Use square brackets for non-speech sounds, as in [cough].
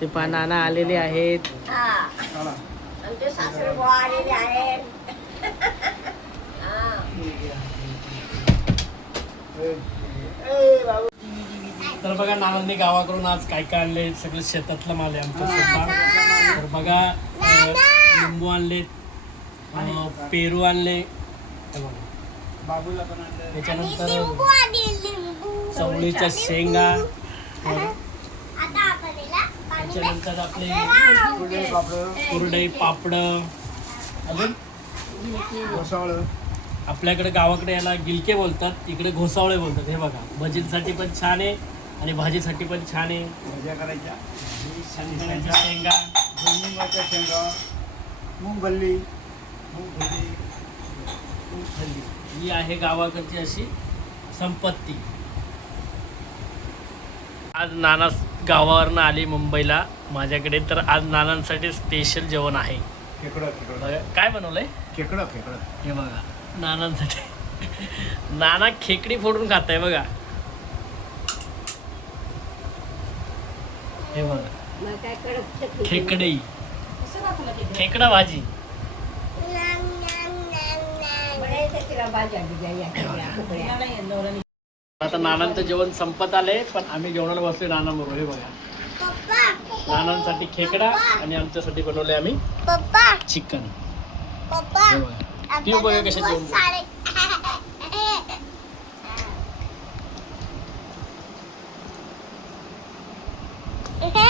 ते पहा नाना आलेले आहेत. आमचे सासरे आलेले. तर बघा नानांनी गावाकडून आज काय काय आणले? सगळं शेतातलं माल आहे आमचं स्वतः तर बघा लिंबू आणले पेरू आणले. बघा. बाबूला पण आणलं त्याच्यानंतर लिंबू आणि लिंबू. चवळीच्या शेंगा हे बघा. आता आपण याला पाणी त्याच्यानंतर आपले कुरडई पापड अजून? घोसावळ. आपल्याकडे गावाकडे याला गिलके बोलतात इकडे घोसावळे बोलतात. हे बघा भजींसाठी पण छान आहे आणि भाजीसाठी पण छान आहे. भज्या करायच्या. शेंगा. शेंगा. मूग भल्ली. मूग भजी हल्ली ही आहे गावाकडची अशी संपत्ती. आज नाना गावावरनं आली मुंबईला. माझ्याकडे तर आज नानांसाठी स्पेशल जेवण आहे. खेकडं खेकडं. बघा, काय बनवलंय? खेकडं खेकडं. हे बघा नानांसाठी. नाना खेकडी फोडून खाताय बघा. हे बघा. मग काय कडक चटणी. खेकडी. खेकडा? भाजी. भाज्या बिज्या या सगळ्या फुकड्या. आता नानांचं जेवण संपत आलंय पण आम्ही जेवणाला बसलोय नानांबरोबर. हे बघा. नानांसाठी खेकडा आणि आमच्यासाठी बनवले आम्ही चिकन. ती बघा. कशा जेवण Okay. [laughs]